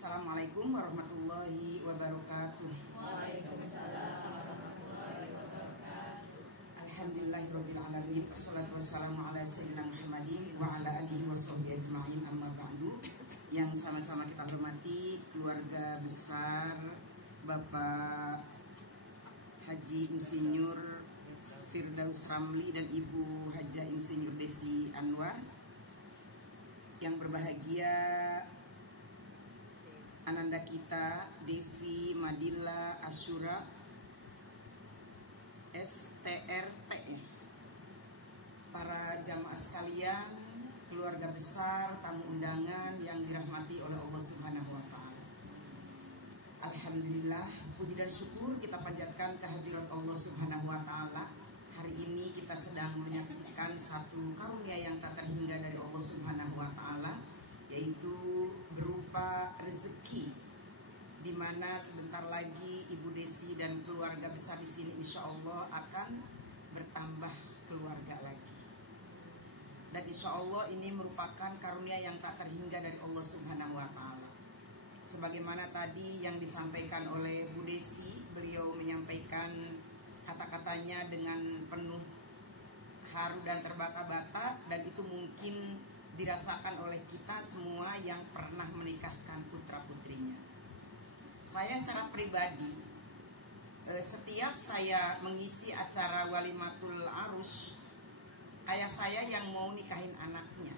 Assalamualaikum warahmatullahi wabarakatuh. Waalaikumsalam warahmatullahi wabarakatuh. Alhamdulillahirabbil alamin. Wassalatu wassalamu ala sayyidina Muhammadin wa ala alihi washabbihi ajma'in, amma ba'du. Yang sama-sama kita hormati keluarga besar Bapak Haji Insinyur Firdaus Ramli dan Ibu Haja Insinyur Desi Anwar. Yang berbahagia ananda kita Devi Madila Asyura STRT, para jamaah sekalian, keluarga besar, tamu undangan yang dirahmati oleh Allah Subhanahu wa Ta'ala. Alhamdulillah, puji dan syukur kita panjatkan kehadirat Allah Subhanahu wa Ta'ala. Hari ini kita sedang menyaksikan satu karunia yang tak terhingga dari Allah Subhanahu wa Ta'ala, yaitu berupa rezeki, di mana sebentar lagi Ibu Desi dan keluarga besar di sini insya Allah akan bertambah keluarga lagi. Dan insya Allah ini merupakan karunia yang tak terhingga dari Allah Subhanahu wa Ta'ala. Sebagaimana tadi yang disampaikan oleh Bu Desi, beliau menyampaikan kata-katanya dengan penuh haru dan terbata-bata, dan itu mungkin dirasakan oleh kita semua yang pernah menikahkan putra-putrinya. Saya secara pribadi, setiap saya mengisi acara walimatul arus, kayak saya yang mau nikahin anaknya,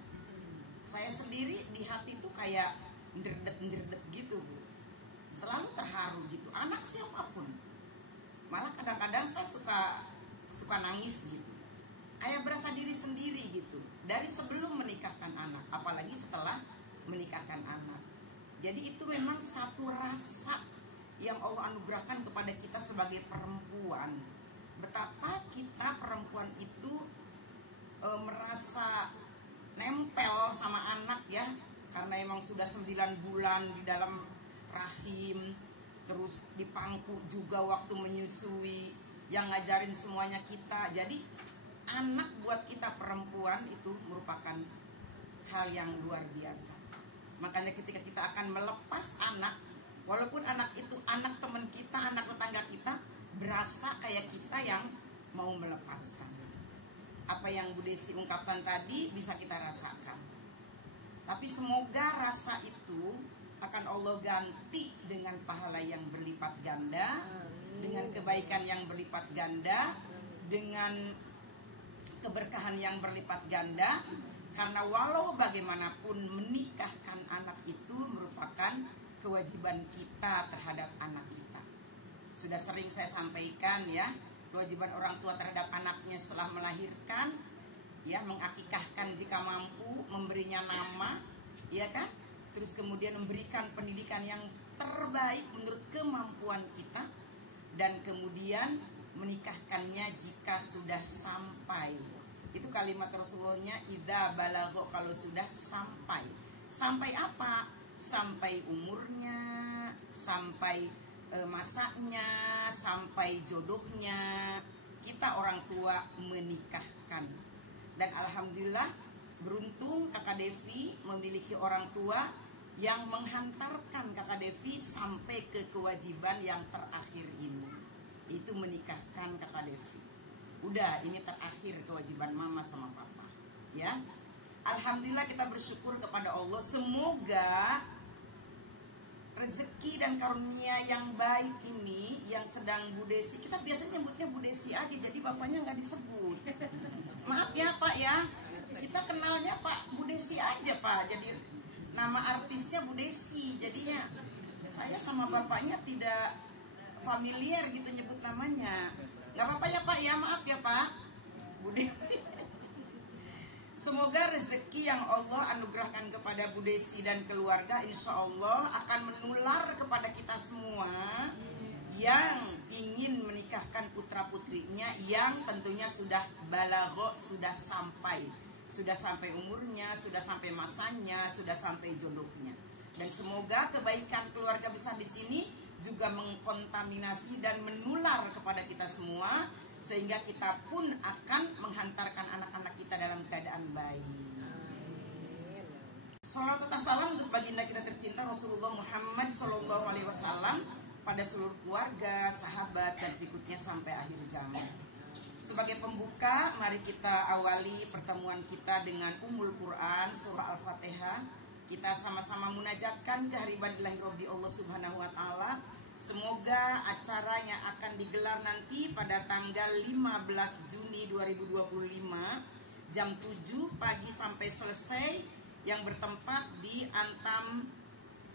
saya sendiri di hati tuh kayak nderdet gitu, Bu. Selalu terharu gitu, anak siapapun. Malah kadang-kadang saya suka nangis gitu, kayak berasa diri sendiri gitu, dari sebelum menikahkan anak, apalagi setelah menikahkan anak. Jadi itu memang satu rasa yang Allah anugerahkan kepada kita sebagai perempuan. Betapa kita perempuan itu merasa nempel sama anak ya, karena emang sudah 9 bulan di dalam rahim, terus dipangku juga waktu menyusui, yang ngajarin semuanya kita. Jadi anak buat kita perempuan itu merupakan hal yang luar biasa. Makanya ketika kita akan melepas anak, walaupun anak itu anak teman kita, anak tetangga kita, berasa kayak kita yang mau melepaskan. Apa yang Bu Desi ungkapkan tadi bisa kita rasakan. Tapi semoga rasa itu akan Allah ganti dengan pahala yang berlipat ganda, dengan kebaikan yang berlipat ganda, dengan keberkahan yang berlipat ganda. Karena walau bagaimanapun menikahkan anak itu merupakan kewajiban kita terhadap anak kita. Sudah sering saya sampaikan ya, kewajiban orang tua terhadap anaknya setelah melahirkan, ya, mengakikahkan jika mampu, memberinya nama, ya kan? Terus kemudian memberikan pendidikan yang terbaik menurut kemampuan kita, dan kemudian menikahkannya jika sudah sampai. Itu kalimat Rasulullahnya, idza balagha, kalau sudah sampai. Sampai apa? Sampai umurnya, sampai masanya, sampai jodohnya, kita orang tua menikahkan. Dan alhamdulillah beruntung Kakak Devi memiliki orang tua yang menghantarkan Kakak Devi sampai ke kewajiban yang terakhir ini, itu menikahkan Kakak Devi. Udah, ini terakhir kewajiban mama sama papa, ya. Alhamdulillah kita bersyukur kepada Allah. Semoga rezeki dan karunia yang baik ini yang sedang Bu Desi, kita biasanya nyebutnya Bu Desi aja, jadi bapaknya nggak disebut. Maaf ya Pak ya, kita kenalnya Pak Bu Desi aja Pak. Jadi nama artisnya Bu Desi, jadinya saya sama bapaknya tidak familiar gitu nyebut namanya. Nggak apa-apa ya Pak ya, maaf ya Pak Bu Desi. Semoga rezeki yang Allah anugerahkan kepada Bu Desi dan keluarga insya Allah akan menular kepada kita semua yang ingin menikahkan putra-putrinya, yang tentunya sudah balagho, sudah sampai umurnya, sudah sampai masanya, sudah sampai jodohnya. Dan semoga kebaikan keluarga besar di sini juga mengkontaminasi dan menular kepada kita semua, sehingga kita pun akan menghantarkan anak-anak kita dalam keadaan baik. Salawat serta salam untuk baginda kita tercinta Rasulullah Muhammad Sallallahu Alaihi Wasallam pada seluruh keluarga, sahabat, dan berikutnya sampai akhir zaman. Sebagai pembuka, mari kita awali pertemuan kita dengan Ummul Quran, surah Al-Fatihah. Kita sama-sama munajatkan kehadiran Rabbi Allah Subhanahu Wa Taala. Semoga acara yang akan digelar nanti pada tanggal 15 Juni 2025 jam 7 pagi sampai selesai, yang bertempat di Antam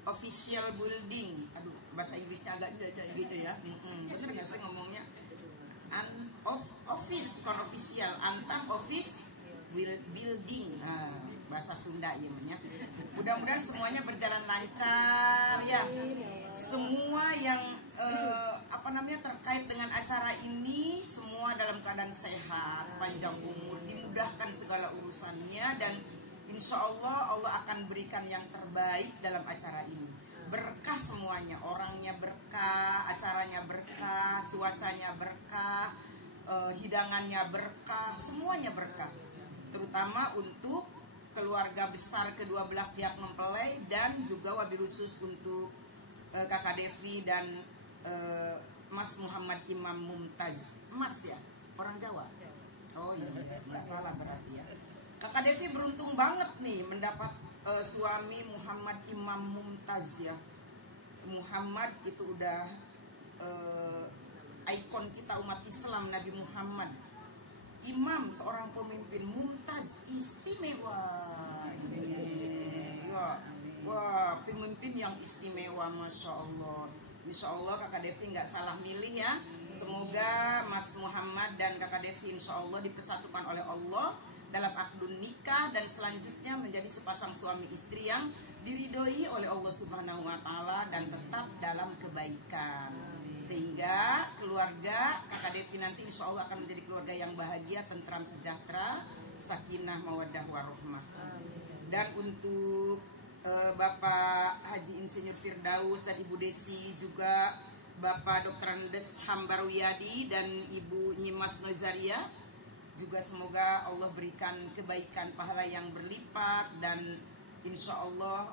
Official Building. Aduh, bahasa Inggrisnya agak gitu ya. Bener nggak sih ngomongnya? Office, bukan official. Antam Office Building. Nah, bahasa Sunda ya. Mudah-mudahan semuanya berjalan lancar ya. Semua yang terkait dengan acara ini semua dalam keadaan sehat, panjang umur, dimudahkan segala urusannya, dan insya Allah akan berikan yang terbaik dalam acara ini. Berkah semuanya, orangnya berkah, acaranya berkah, cuacanya berkah, hidangannya berkah, semuanya berkah. Terutama untuk keluarga besar kedua belah pihak mempelai, dan juga wabil khusus untuk Kakak Devi dan Mas Muhammad Imam Mumtaz. Mas ya, orang Jawa? Oh iya, nggak salah berarti ya. Kakak Devi beruntung banget nih mendapat suami Muhammad Imam Mumtaz ya. Muhammad itu udah ikon kita umat Islam, Nabi Muhammad. Imam, seorang pemimpin. Mumtaz, istimewa. Wah, pemimpin yang istimewa, Masya Allah. Insya Allah Kakak Devi nggak salah milih ya. Semoga Mas Muhammad dan Kakak Devi insya Allah dipersatukan oleh Allah dalam akdun nikah, dan selanjutnya menjadi sepasang suami istri yang diridhoi oleh Allah Subhanahu Wa Taala dan tetap dalam kebaikan, sehingga keluarga Kakak Devi nanti insya Allah akan menjadi keluarga yang bahagia, tentram, sejahtera, sakinah, mawaddah, warahmah. Dan untuk Bapak Haji Insinyur Firdaus dan Ibu Desi, juga Bapak Dr. Andes Hambarwiyadi dan Ibu Nyimas Nozaria, juga semoga Allah berikan kebaikan, pahala yang berlipat, dan insya Allah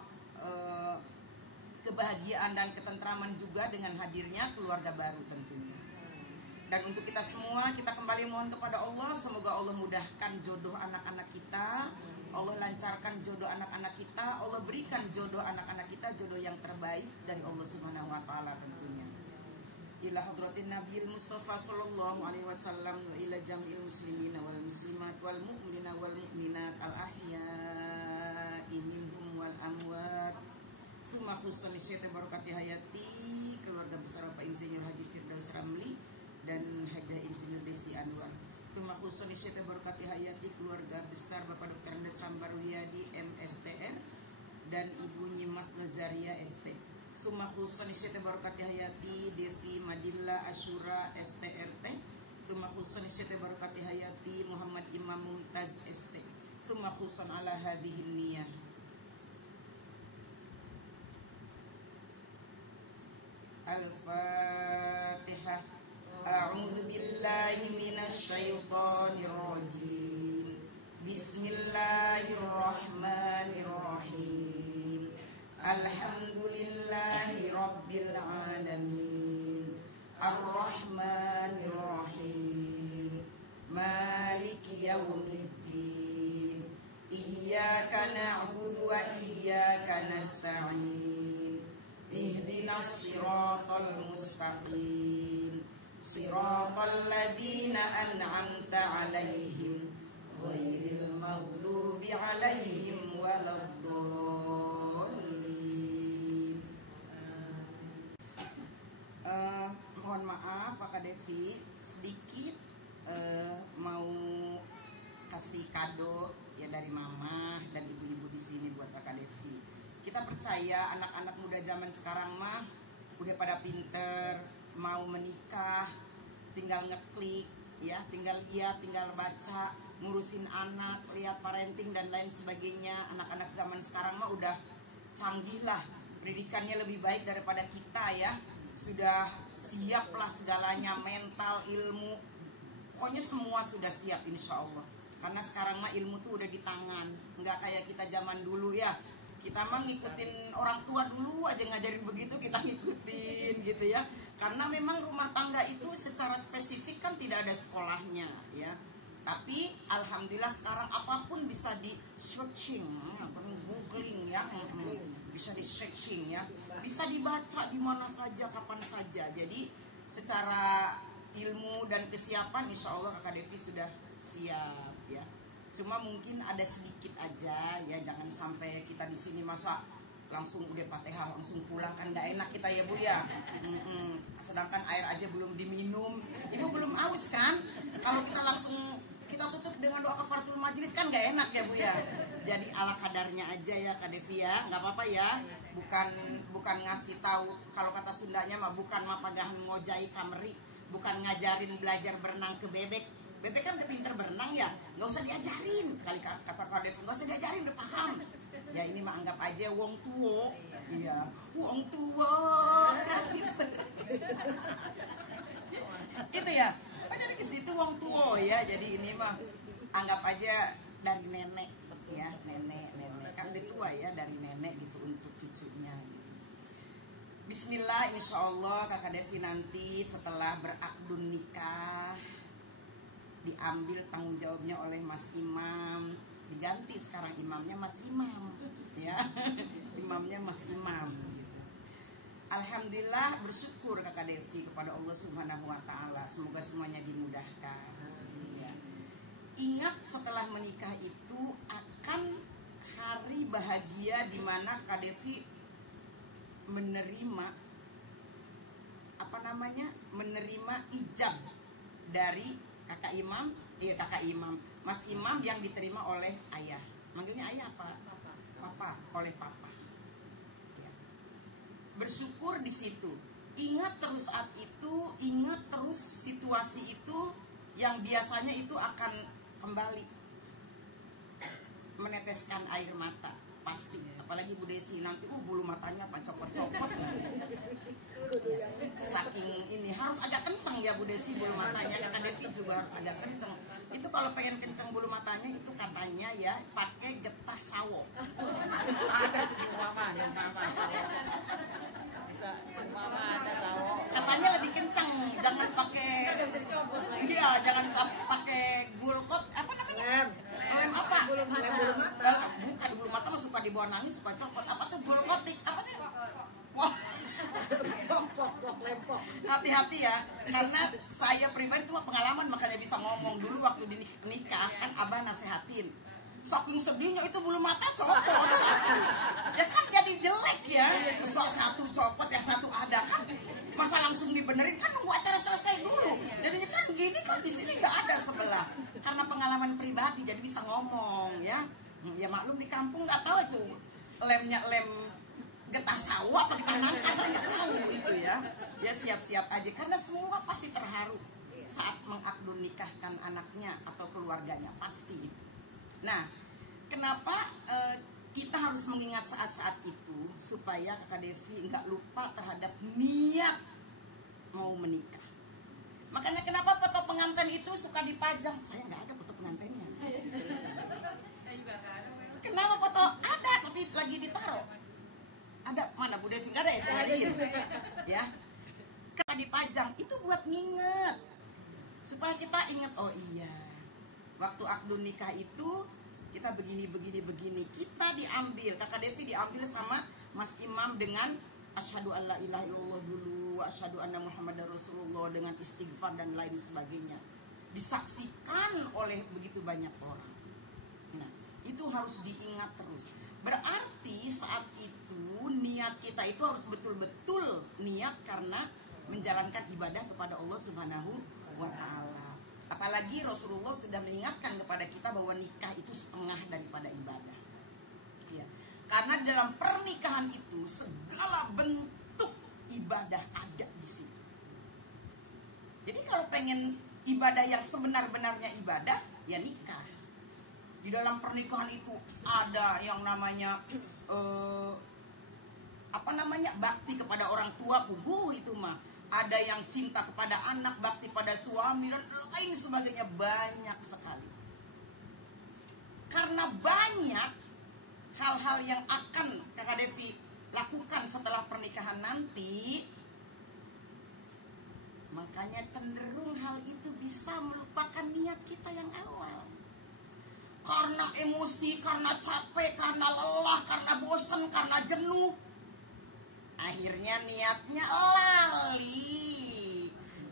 kebahagiaan dan ketentraman juga dengan hadirnya keluarga baru tentunya. Dan untuk kita semua, kita kembali mohon kepada Allah, semoga Allah mudahkan jodoh anak-anak kita, Allah lancarkan jodoh anak-anak kita, Allah berikan jodoh anak-anak kita jodoh yang terbaik dari Allah Subhanahu Wa Taala tentunya. Ila hadratin Nabiil Mustafa sallallahu alaihi wasallam wa ila jam'il muslimina wal muslimat wal mu'minina wal mu'minat al ahya'i minhum wal amwat. Summa khususan syaitan barakati hayati keluarga besar Bapak Insinyur Haji Firdaus Ramli dan Hajah Insinyur Desi Anwar. Summa khususan syaitan barakati hayati keluarga besar Bapak Dr. Andes Hambarwiyadi MSTR dan Ibu Nyimas Nozaria ST. Summa khususan syaitan barakati hayati Devi Madilla Asyura STRT. Summa khususan syaitan barakati hayati Muhammad Imam Mumtaz ST. Summa khususan ala hadhihin niyah. Al-Fatihah. A'udzu billahi minasy syaithanir rajim. Bismillahirrahmanirrahim. Alhamdulillahi rabbil alamin. Ar-Rahmanir Rahim. Maliki yaumiddin. Iyyaka na'budu wa iyyaka nasta'in. Ihdinas siratal mustaqim. Siratal ladzina an'amta 'alaihim ghairil maghdubi 'alaihim waladdallin. Mohon maaf Kakak Devi, sedikit mau kasih kado ya dari mama dan ibu-ibu di sini buat Kakak Devi. Kita percaya anak-anak muda zaman sekarang mah udah pada pinter, mau menikah tinggal ngeklik ya, tinggal lihat, tinggal baca, ngurusin anak, lihat parenting dan lain sebagainya. Anak-anak zaman sekarang mah udah canggih lah, pendidikannya lebih baik daripada kita ya. Sudah siap lah segalanya, mental, ilmu, pokoknya semua sudah siap insya Allah. Karena sekarang mah ilmu tuh udah di tangan, nggak kayak kita zaman dulu ya. Kita mah ngikutin orang tua dulu aja ngajarin begitu, kita ngikutin gitu ya. Karena memang rumah tangga itu secara spesifik kan tidak ada sekolahnya ya. Tapi alhamdulillah sekarang apapun bisa di searching, googling ya, bisa di searching ya, bisa dibaca di mana saja, kapan saja. Jadi secara ilmu dan kesiapan insya Allah Kakak Devi sudah siap ya. Cuma mungkin ada sedikit aja ya, jangan sampai kita di sini masa langsung udah Fatihah langsung pulang, kan nggak enak kita ya Bu ya. Sedangkan air aja belum diminum, Ibu belum aus kan? Kalau kita langsung kita tutup dengan doa kafaratul majelis kan nggak enak ya Bu ya. Jadi ala kadarnya aja ya Kak Devi ya, nggak apa-apa ya. Bukan ngasih tahu, kalau kata Sundanya mah bukan mapagahan mojai kameri, bukan ngajarin belajar berenang ke bebek. Bebek kan udah pinter berenang ya, nggak usah diajarin. Kali kata Kak Devi, nggak usah diajarin, udah paham. Ya ini mah anggap aja wong tuo. Iya, wong tuo. Itu ya. Jadi ke situ wong tuo ya. Jadi ini mah anggap aja dari nenek ya, nenek kan dia tua ya, dari nenek gitu untuk cucunya. Bismillah, insya Allah Kakak Devi nanti setelah berakdun nikah diambil tanggung jawabnya oleh Mas Imam, diganti sekarang imamnya Mas Imam ya. Imamnya Mas Imam gitu. Alhamdulillah, bersyukur Kakak Devi kepada Allah Subhanahu wa Ta'ala, semoga semuanya dimudahkan ya. Ingat setelah menikah itu akan hari bahagia di mana Kak Devi menerima menerima ijab dari kakak imam, Mas Imam yang diterima oleh ayah. Manggilnya ayah apa? Papa, oleh papa. Ya. Bersyukur di situ. Ingat terus saat itu, ingat terus situasi itu yang biasanya itu akan kembali meneteskan air mata pasti. Apalagi Bu Desi nanti bulu matanya apa copot-copot. Saking ini harus agak kencang ya Bu Desi bulu matanya. Kakak Devi juga harus agak kencang. Itu kalau pengen kencang bulu matanya itu katanya ya pakai getah sawo. Ada tuh mama sawo. Katanya lebih kencang, jangan pakai. Iya, jangan pakai gulkot apa namanya? Lem apa? Bulu mata. Bukan bulu mata mah suka dibawa nangis, suka copot. Apa tuh gulkotik? Apa sih? Wah. Lempok. Hati-hati ya, karena saya pribadi tuh pengalaman makanya bisa ngomong. Dulu waktu di nikah kan abah nasehatin, saking sedihnya itu bulu mata copot ya kan jadi jelek ya. Satu copot yang satu ada kan, masa langsung dibenerin kan nunggu acara selesai dulu. Jadinya kan gini kan di sini nggak ada sebelah. Karena pengalaman pribadi jadi bisa ngomong ya. Ya maklum di kampung nggak tahu itu lemnya lem getah sawah apa getah nangka, saya nggak tahu itu ya. Ya siap-siap aja karena semua pasti terharu saat mengakdun nikahkan anaknya atau keluarganya, pasti itu. Nah, kenapa kita harus mengingat saat-saat itu supaya Kakak Devi nggak lupa terhadap niat mau menikah. Makanya kenapa foto pengantin itu suka dipajang? Saya nggak ada foto pengantinnya. Kenapa foto ada tapi lagi ditaruh? Ada mana Bu Desi? Nggak ada ya, saya ya. Kenapa dipajang? Itu buat nginget supaya kita ingat, oh iya waktu akdun nikah itu kita begini. Kita diambil, Kakak Devi diambil sama Mas Imam dengan asyhadu alla ilaha illallah dulu, asyhadu anna muhammadar rasulullah dengan istighfar dan lain sebagainya. Disaksikan oleh begitu banyak orang. Nah, itu harus diingat terus. Berarti saat itu niat kita itu harus betul-betul niat karena menjalankan ibadah kepada Allah Subhanahu wa Ta'ala. Apalagi Rasulullah sudah mengingatkan kepada kita bahwa nikah itu setengah daripada ibadah ya. Karena dalam pernikahan itu segala bentuk ibadah ada di situ. Jadi kalau pengen ibadah yang sebenar-benarnya ibadah, ya nikah. Di dalam pernikahan itu ada yang namanya bakti kepada orang tua, itu mah. Ada yang cinta kepada anak, bakti pada suami dan lain sebagainya, banyak sekali. Karena banyak, hal-hal yang akan Kakak Devi lakukan setelah pernikahan nanti, makanya cenderung hal itu bisa melupakan niat kita yang awal. Karena emosi, karena capek, karena lelah, karena bosan, karena jenuh, akhirnya niatnya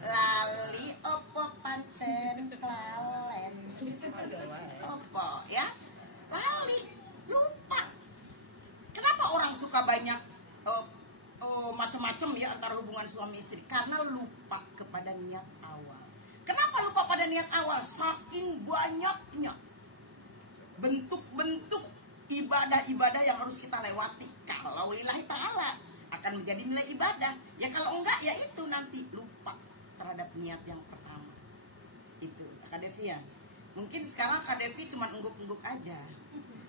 lali opo pancen lalen opo ya, lali, lupa. Kenapa orang suka banyak macam-macam ya antara hubungan suami istri? Karena lupa kepada niat awal. Kenapa lupa pada niat awal? Saking banyaknya bentuk-bentuk ibadah-ibadah yang harus kita lewati. Kalau lillahi ta'ala akan menjadi nilai ibadah. Ya kalau enggak ya itu nanti lupa terhadap niat yang pertama. Itu Kak Devi ya. Mungkin sekarang Kak Devi cuma engguk-engguk aja,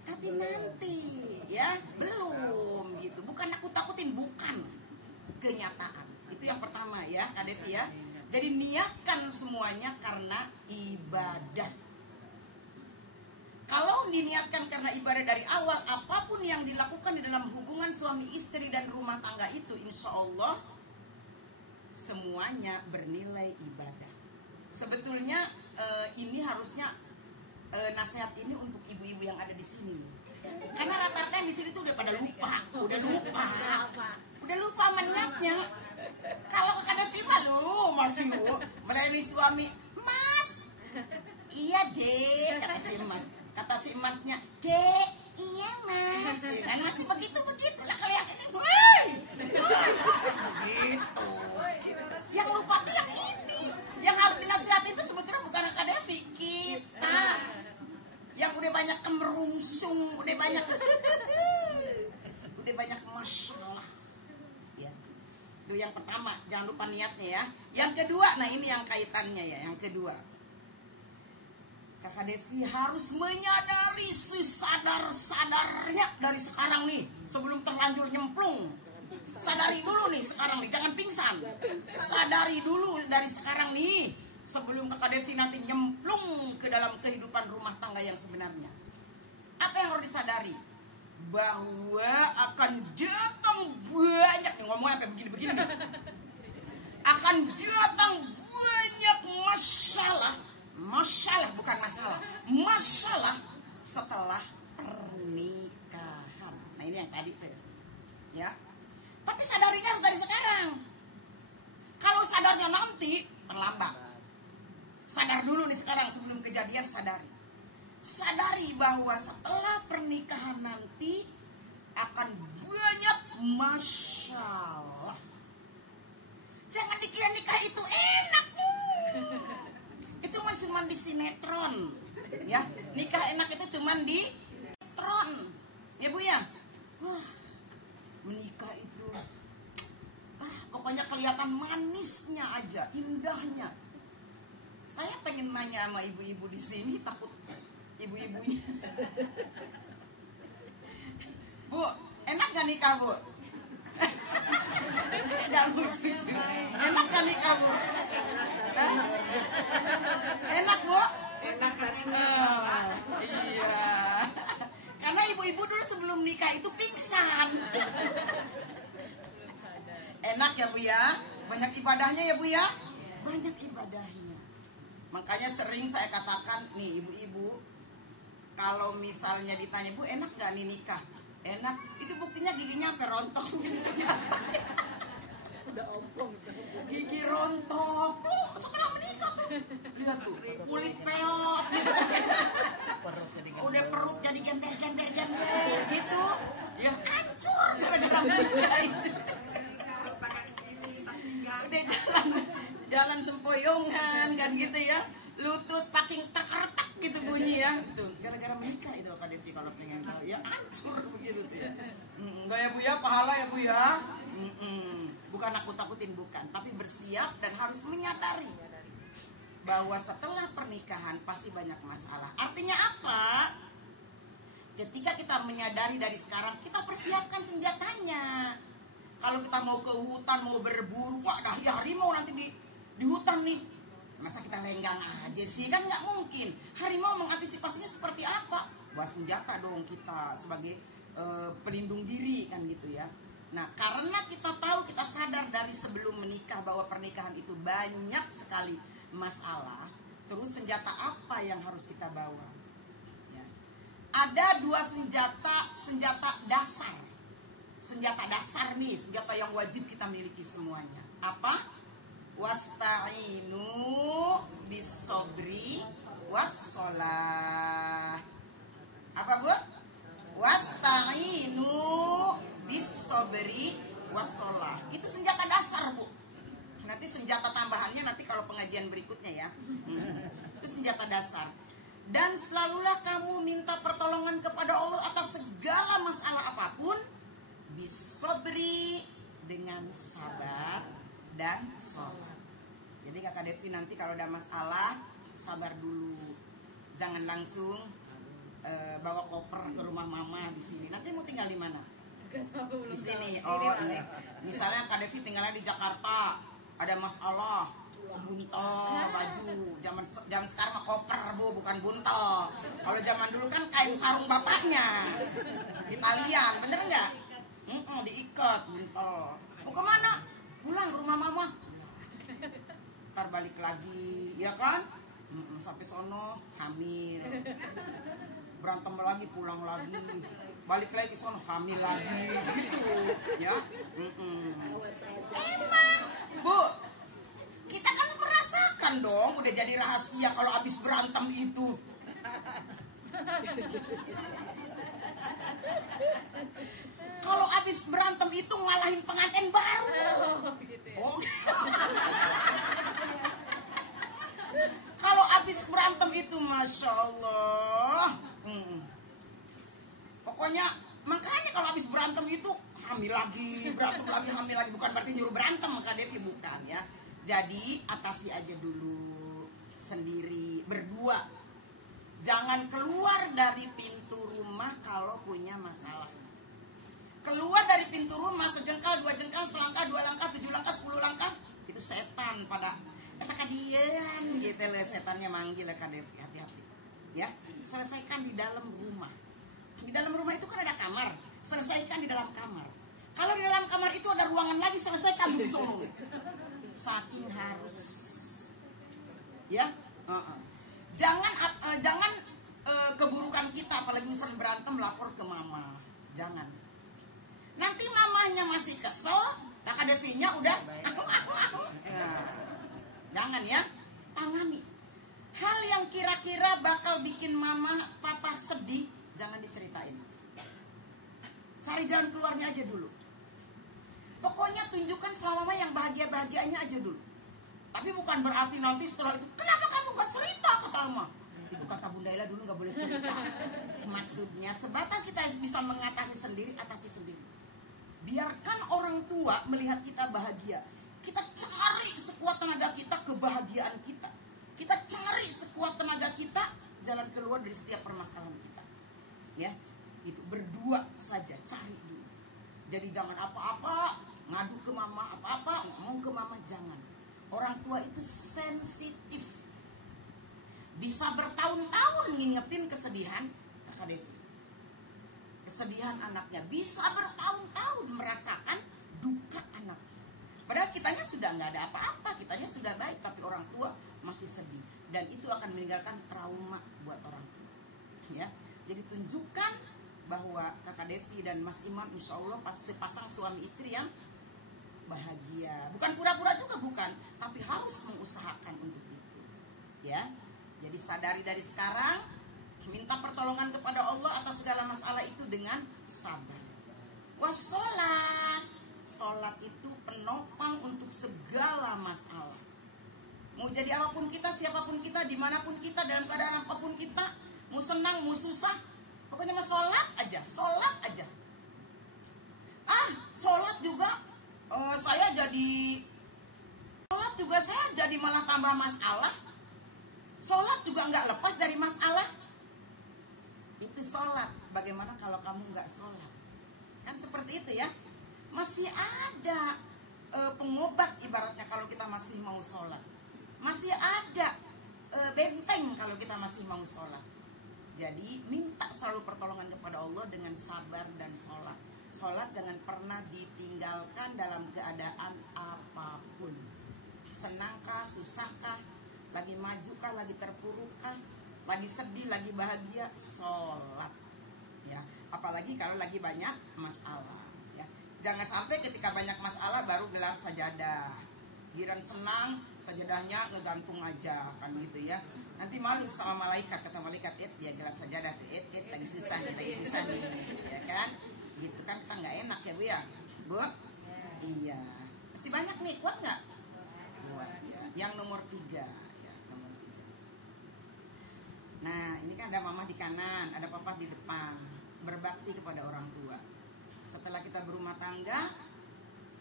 tapi nanti ya belum gitu. Bukan aku takutin, bukan, kenyataan. Itu yang pertama ya Kak Devi ya. Jadi niatkan semuanya karena ibadah. Kalau diniatkan karena ibadah dari awal, apapun yang dilakukan di dalam hubungan suami istri dan rumah tangga itu, insya Allah semuanya bernilai ibadah. Sebetulnya ini harusnya nasihat ini untuk ibu-ibu yang ada di sini. Karena rata-rata yang di sini tuh udah pada lupa, udah lupa niatnya. Kalau Kak Devi malu masih melayani suami, Mas, iya deh, kata si Masnya, dek, iya Mas, kan masih begitu lah kalian ini, begitu. Yang lupa tuh yang ini, yang harus dinasihati itu sebetulnya bukan Kak Devi, kita. Yang udah banyak kemerungsung, udah banyak masalah. Ya. Itu yang pertama, jangan lupa niatnya ya. Yang kedua, nah ini yang kaitannya ya, yang kedua. Kakak Devi harus menyadari sesadar-sadarnya dari sekarang nih, sebelum terlanjur nyemplung. Sadari dulu nih sekarang nih, jangan pingsan. Sadari dulu dari sekarang nih, sebelum Kakak Devi nanti nyemplung ke dalam kehidupan rumah tangga yang sebenarnya. Apa yang harus disadari? Bahwa akan datang banyak, nih ngomongnya sampai begini-begini nih. Akan datang banyak masalah bukan masalah setelah pernikahan. Nah ini yang tadi tuh ya. Tapi sadarinya harus dari sekarang. Kalau sadarnya nanti terlambat. Sadar dulu nih sekarang sebelum kejadian, sadari bahwa setelah pernikahan nanti akan banyak masalah. Jangan dikira nikah itu enak, Bu. Itu cuma di sinetron, ya. Nikah enak itu cuma di sinetron, ya Bu ya. Menikah itu, pokoknya kelihatan manisnya aja, indahnya. Saya pengen nanya sama ibu-ibu di sini, takut ibu-ibunya. Bu, enak gak nikah Bu? Gak lucu. Enak gak nikah Bu? Enak Bu? Enak banget. Iya. Karena ibu-ibu dulu sebelum nikah itu pingsan. Enak ya Bu ya? Banyak ibadahnya ya Bu ya? Banyak ibadahnya. Makanya sering saya katakan nih ibu-ibu, kalau misalnya ditanya, Bu enak gak nih nikah? Enak, itu buktinya giginya sampai rontok. Udah ompong. Gigi rontok tuh sekarang menikah tuh. Lihat tuh, kulit peot gitu. Udah perut jadi gember gitu. Ya hancur gara-gara menikah itu. Udah jalan sempoyongan kan gitu ya. Lutut paking terkeretak gitu bunyi ya. Tuh, gara-gara menikah itu Kak Devi kalau pengen tahu ya hancur begitu tuh ya. Enggak ya Bu ya, pahala ya Bu ya. Bukan aku takutin, bukan, tapi bersiap dan harus menyadari bahwa setelah pernikahan pasti banyak masalah. Artinya apa? Ketika kita menyadari dari sekarang, kita persiapkan senjatanya. Kalau kita mau ke hutan, mau berburu, wah dah ya harimau nanti di hutan nih. Masa kita lenggang aja sih? Kan nggak mungkin. Harimau mengantisipasinya seperti apa? Bawa senjata dong kita sebagai pelindung diri kan gitu ya. Nah, karena kita tahu, kita sadar dari sebelum menikah bahwa pernikahan itu banyak sekali masalah, terus senjata apa yang harus kita bawa? Ya. Ada 2 senjata dasar. Senjata dasar nih, senjata yang wajib kita miliki semuanya. Apa? Wasta'inu bisobri wassalah. Apa Bu? Wasta'inu bisobri wassalah. Itu senjata dasar Bu. Nanti senjata tambahannya nanti kalau pengajian berikutnya ya. Itu senjata dasar. Dan selalulah kamu minta pertolongan kepada Allah atas segala masalah apapun, bisobri, dengan sabar dan sholat. Jadi Kakak Devi nanti kalau ada masalah sabar dulu, jangan langsung bawa koper ke rumah mama di sini. Nanti mau tinggal di mana? Di sini. Oh, ini. Misalnya Kak Devi tinggalnya di Jakarta, ada masalah, buntel baju. Zaman sekarang mah koper Bu, bukan buntel. Kalau zaman dulu kan kain sarung bapaknya, Italian, bener nggak? Diikat buntel. Mau kemana? Pulang ke rumah mama. Ntar balik lagi, ya kan? Sampai sono hamil. Berantem lagi, pulang lagi. Balik lagi ke sono, hamil lagi. Gitu, ya. Emang, Bu, kita kan merasakan dong, udah jadi rahasia kalau abis berantem itu. Kalau abis berantem itu ngalahin pengantin baru. Oh. Kalau abis berantem itu, masya Allah. Pokoknya makanya kalau abis berantem itu hamil lagi, berantem lagi, hamil lagi. Bukan berarti nyuruh berantem, Kak Devi, bukan ya. Jadi atasi aja dulu sendiri, berdua. Jangan keluar dari pintu rumah kalau punya masalah. Keluar dari pintu rumah sejengkal, 2 jengkal, selangkah, 2 langkah, 7 langkah, 10 langkah, itu setan pada kadian gitu loh, setannya manggil ya Kak Devi, hati-hati. Ya, selesaikan di dalam rumah. Di dalam rumah itu kan ada kamar, selesaikan di dalam kamar. Kalau di dalam kamar itu ada ruangan lagi, selesaikan di sono. Saking harus. Ya, jangan keburukan kita, apalagi misalnya berantem lapor ke mama, jangan. Nanti mamanya masih kesel, Kakak Devinya udah jangan ya, tangani. Hal yang kira-kira bakal bikin mama, papa sedih, jangan diceritain. Cari jalan keluarnya aja dulu. Pokoknya tunjukkan selama mama yang bahagia-bahagianya aja dulu. Tapi bukan berarti nanti setelah itu, kenapa kamu gak cerita ke mama? Itu kata Bunda Ella dulu gak boleh cerita. Maksudnya sebatas kita bisa mengatasi sendiri, atasi sendiri. Biarkan orang tua melihat kita bahagia. Kita cari sekuat tenaga kita kebahagiaan kita. Kita cari sekuat tenaga kita jalan keluar dari setiap permasalahan kita. Ya, itu berdua saja, cari dulu. Jadi jangan apa-apa ngadu ke mama, apa-apa ngomong ke mama, jangan. Orang tua itu sensitif. Bisa bertahun-tahun ngingetin kesedihan Kakak Devi. Kesedihan anaknya, bisa bertahun-tahun merasakan duka anaknya. Padahal kitanya sudah nggak ada apa-apa, kitanya sudah baik, tapi orang tua masih sedih. Dan itu akan meninggalkan trauma buat orang tua. Ya, jadi tunjukkan bahwa Kakak Devi dan Mas Imam insya Allah sepasang suami istri yang bahagia. Bukan pura-pura juga, bukan, tapi harus mengusahakan untuk itu. Ya, jadi sadari dari sekarang. Minta pertolongan kepada Allah atas segala masalah itu dengan sabar. Wassalat. Sholat itu penopang untuk segala masalah. Mau jadi apapun kita, siapapun kita, dimanapun kita, dalam keadaan apapun kita, mau senang, mau susah, pokoknya mah sholat aja, sholat aja. Sholat juga saya jadi malah tambah masalah. Sholat juga nggak lepas dari masalah. Itu sholat. Bagaimana kalau kamu nggak sholat? Kan seperti itu ya. Masih ada pengobat ibaratnya kalau kita masih mau sholat. Masih ada benteng kalau kita masih mau sholat. Jadi minta selalu pertolongan kepada Allah dengan sabar dan sholat. Sholat jangan pernah ditinggalkan dalam keadaan apapun. Senangkah, susahkah, lagi majukah, lagi terpurukkah, lagi sedih, lagi bahagia, sholat. Ya, apalagi kalau lagi banyak masalah. Ya, jangan sampai ketika banyak masalah baru gelar sajadah. Giliran senang, sajadahnya ngegantung aja kan gitu ya. Nanti malu sama malaikat, kata malaikat, dia gelar sajadah, lagi susah nih, ya kan? Gitu kan, kita nggak enak ya Bu ya, Bu? Iya. Masih banyak nih, kuat nggak? Kuat ya. Yang nomor 3 ya, nomor 3. Nah, ini kan ada mama di kanan, ada papa di depan. Berbakti kepada orang tua. Setelah kita berumah tangga,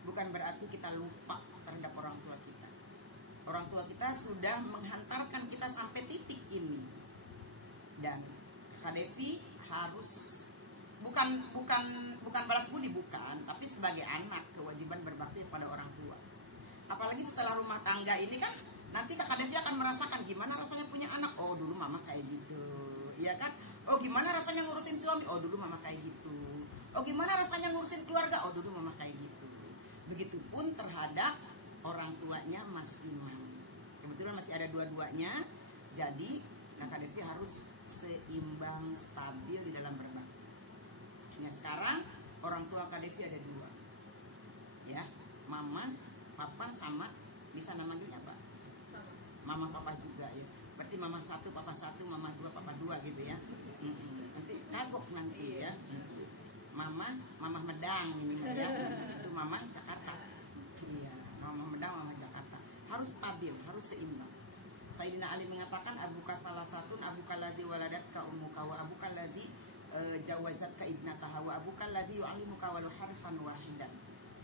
bukan berarti kita lupa terhadap orang tua kita. Orang tua kita sudah menghantarkan kita sampai titik ini. Dan Kak Devi harus bukan balas budi, bukan, tapi sebagai anak kewajiban berbakti kepada orang tua. Apalagi setelah rumah tangga ini kan nanti Kak Devi akan merasakan gimana rasanya punya anak. Oh, dulu mama kayak gitu. Iya kan? Oh, gimana rasanya ngurusin suami? Oh, dulu mama kayak gitu. Oh, gimana rasanya ngurusin keluarga? Oh, dulu mama kayak gitu. Begitupun terhadap orang tuanya Mas Imam. Kebetulan masih ada dua-duanya. Jadi Kak Devi harus seimbang, stabil di dalam berbakti. Nah, sekarang orang tua Kak Devi ada 2. Ya, mama, papa sama, bisa namanya apa? Mama papa juga ya. Berarti mama 1, papa 1, mama 2, papa 2 gitu ya. Nanti kagok nanti ya. Mama Medang ini ya. Itu mama Jakarta. Iya, mama Medang, mama Jakarta. Harus stabil, harus seimbang. Sayyidina Ali mengatakan abuka salah satu, abuka ladzi waladatka ummuka wa abuka ladzi jawazatka ibnataha wa abuka ladzi yu'allimuka walau harfan wahidan.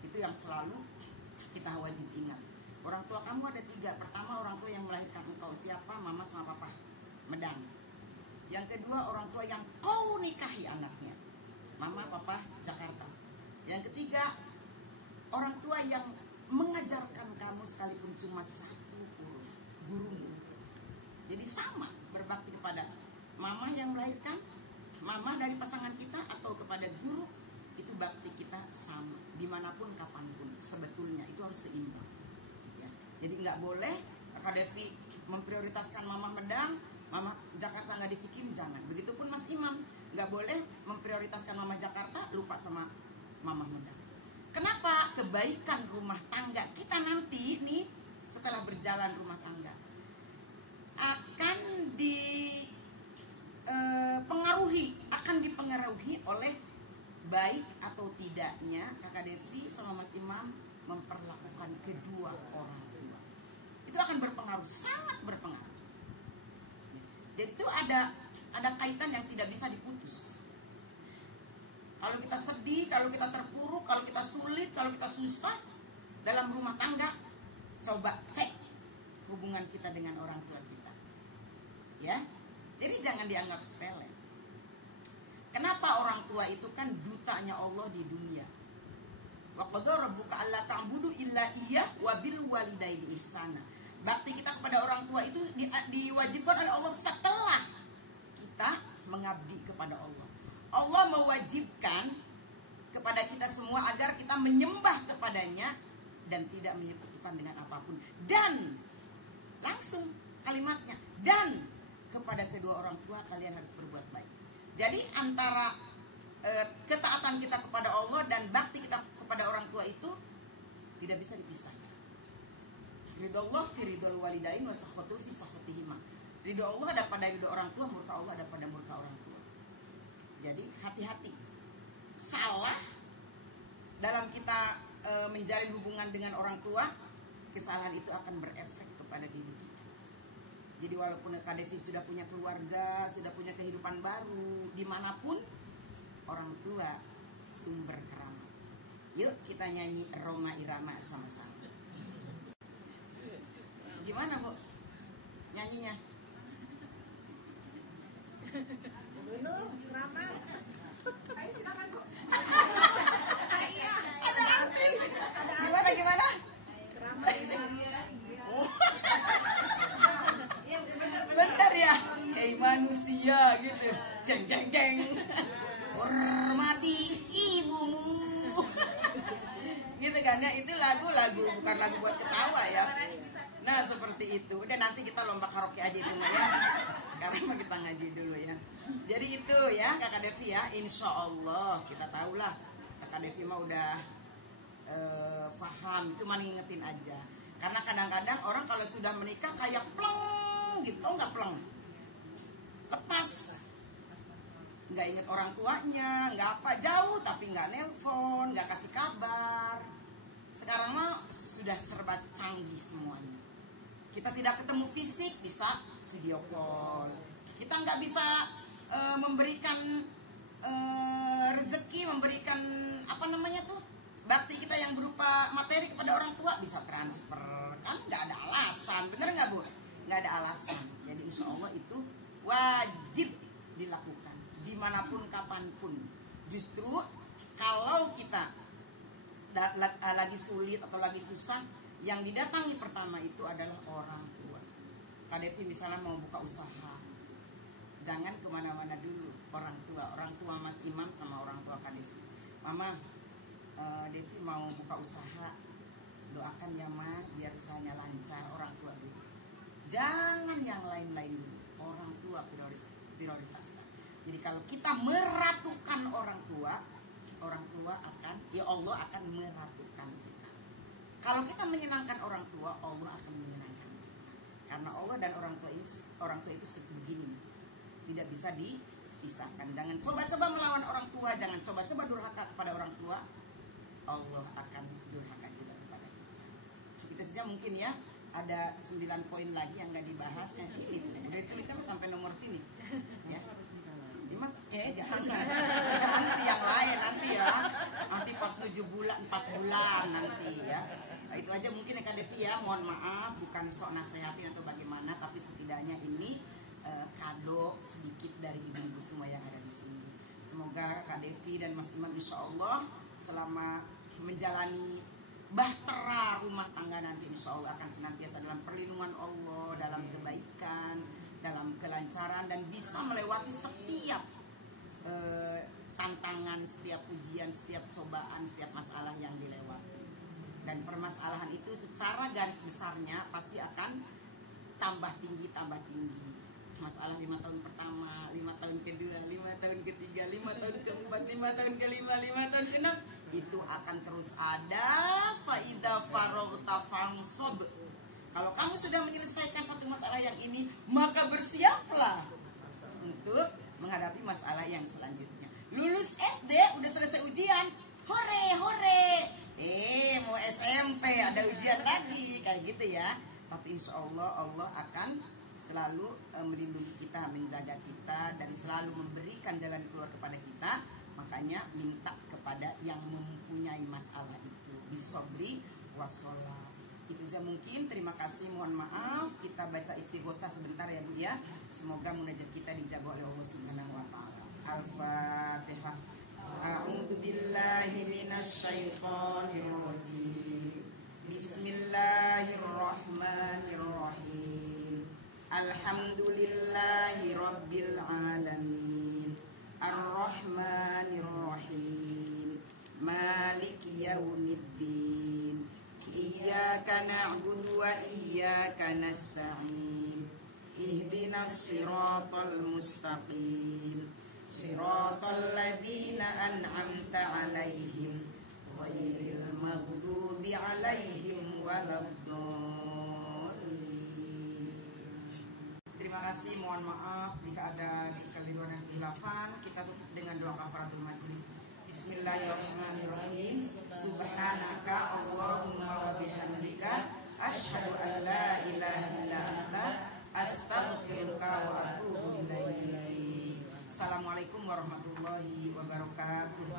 Itu yang selalu kita wajib ingat. Orang tua kamu ada 3. Pertama, orang tua yang melahirkan engkau. Siapa? Mama sama papa Medang. Yang kedua, orang tua yang kau nikahi anaknya. Mama, papa, Jakarta. Yang ketiga, orang tua yang mengajarkan kamu sekalipun cuma 1 huruf, gurumu. Jadi sama berbakti kepada mama yang melahirkan, mama dari pasangan kita, atau kepada guru. Itu bakti kita sama, dimanapun, kapanpun. Sebetulnya itu harus seimbang ya. Jadi nggak boleh Kak Devi memprioritaskan mama Medang, mama Jakarta nggak dipikirin, jangan. Begitupun Mas Imam, nggak boleh memprioritaskan mama Jakarta, lupa sama mama Medang. Kenapa? Kebaikan rumah tangga kita nanti nih, setelah berjalan rumah tangga, akan dipengaruhi oleh baik atau tidaknya Kakak Devi sama Mas Imam memperlakukan kedua orang tua. Itu akan berpengaruh, sangat berpengaruh. Jadi itu ada kaitan yang tidak bisa diputus. Kalau kita sedih, kalau kita terpuruk, kalau kita sulit, kalau kita susah dalam rumah tangga, coba cek hubungan kita dengan orang tua kita. Ya, jadi jangan dianggap sepele. Kenapa orang tua itu kan dutanya Allah di dunia? Wa qadara rabbuka alla ta'budu illa iyyah wa bil walidaini ihsana. Bakti kita kepada orang tua itu diwajibkan oleh Allah setelah kita mengabdi kepada Allah. Allah mewajibkan kepada kita semua agar kita menyembah kepadanya dan tidak menyekutukan dengan apapun. Dan langsung kalimatnya, dan kepada kedua orang tua kalian harus berbuat baik. Jadi antara ketaatan kita kepada Allah dan bakti kita kepada orang tua itu tidak bisa dipisahkan. Ridho Allah fi ridhol walidain wa sakhatu fi sakhatihima. Ridho Allah ada pada ridho orang tua, murka Allah ada pada murka orang tua. Jadi hati-hati. Salah dalam kita menjalin hubungan dengan orang tua, kesalahan itu akan berefek kepada diri kita. Jadi walaupun Kak Devi sudah punya keluarga, sudah punya kehidupan baru, dimanapun, orang tua sumber keramat. Yuk kita nyanyi Roma Irama sama-sama. Gimana Bu nyanyinya? Dulu keramat. Ayo silakan Bu. Ada artis. Gimana? Keramat. Bentar ya, kayak manusia gitu. itu lagu bukan lagu buat ketawa ya. Nah seperti itu. Udah nanti kita lomba karaoke aja itu ya. Sekarang mah kita ngaji dulu ya. Jadi itu ya Kakak Devi ya. Insya Allah kita tahulah Kakak Devi mah udah paham. Cuma ngingetin aja. Karena kadang-kadang orang kalau sudah menikah kayak pleng gitu. Oh nggak pleng. Lepas. Nggak inget orang tuanya. Nggak apa. Jauh tapi nggak nelpon. Nggak kasih kabar. Sekarang mah sudah serba canggih semuanya. Kita tidak ketemu fisik, bisa video call. Kita nggak bisa memberikan rezeki, memberikan apa namanya tuh bakti kita yang berupa materi kepada orang tua, bisa transfer. Kan nggak ada alasan, bener nggak Bu? Nggak ada alasan. Jadi insya Allah itu wajib dilakukan dimanapun kapanpun. Justru kalau kita lagi sulit atau lagi susah, yang didatangi pertama itu adalah orang tua. Kak Devi misalnya mau buka usaha, jangan kemana-mana dulu. Orang tua Mas Imam sama orang tua Kak Devi. Mama, Devi mau buka usaha, doakan ya Ma, biar usahanya lancar. Orang tua dulu. Jangan yang lain-lain dulu. Orang tua prioritaskan. Jadi kalau kita meratukan orang tua akan, ya Allah akan meratukan kita. Kalau kita menyenangkan orang tua, Allah akan menyenangkan kita. Karena Allah dan orang tua itu sebegini, tidak bisa dipisahkan. Jangan coba-coba melawan orang tua, jangan coba-coba durhaka kepada orang tua. Allah akan durhaka juga kepada kita. Itu saja mungkin ya. Ada 9 poin lagi yang nggak dibahas. Ini udah ditulisnya sampai nomor sini. Ya. Mas, jangan nanti yang lain nanti ya, nanti pas 7 bulan 4 bulan nanti ya. Nah, itu aja mungkin ya Kak Devi ya, mohon maaf bukan sok nasehatin atau bagaimana, tapi setidaknya ini kado sedikit dari ibu-ibu semua yang ada di sini. Semoga Kak Devi dan Mas Imam insya Allah selama menjalani bahtera rumah tangga nanti insya Allah akan senantiasa dalam perlindungan Allah, dalam kebaikan, dalam kelancaran, dan bisa melewati setiap tantangan, setiap ujian, setiap cobaan, setiap masalah yang dilewati. Dan permasalahan itu secara garis besarnya pasti akan tambah tinggi. Masalah 5 tahun pertama, 5 tahun kedua, 5 tahun ketiga, 5 tahun keempat, 5 tahun kelima, 5 tahun keenam, itu akan terus ada. Faida farogta fangsob. Kalau kamu sudah menyelesaikan satu masalah yang ini, maka bersiaplah untuk menghadapi masalah yang selanjutnya. Lulus SD, udah selesai ujian, hore. Mau SMP, ada ujian lagi, kayak gitu ya. Tapi insya Allah, Allah akan selalu melindungi kita, menjaga kita, dan selalu memberikan jalan keluar kepada kita. Makanya minta kepada yang mempunyai masalah itu, bisobri wassalam. Itu saja mungkin, terima kasih, mohon maaf. Kita baca istighosah sebentar ya Bu ya. Semoga munajat kita dijaga oleh Allah Subhanahu wa taala. Al-Fatihah. A'udzu billahi minasyaitonir rajim. Bismillahirrahmanirrahim. Alhamdulillahi rabbil alamin. Ar-Rahmanir-Rahim. Maliki yaumiddin. Iyyaka na'budu wa iyyaka nasta'in. Ihdinas siratal mustaqim. Siratal ladzina an'amta 'alaihim ghairil maghdubi 'alaihim waladdallin. Terima kasih, mohon maaf jika ada kekeliruan dan khilafan. Kita tutup dengan doa kafaratul majlis. Bismillahirrahmanirrahim. Subhanaka Allahumma wa bihamdika asyhadu an la ilaha illa anta astaghfiruka wa atubu ilaik. Assalamualaikum warahmatullahi wabarakatuh.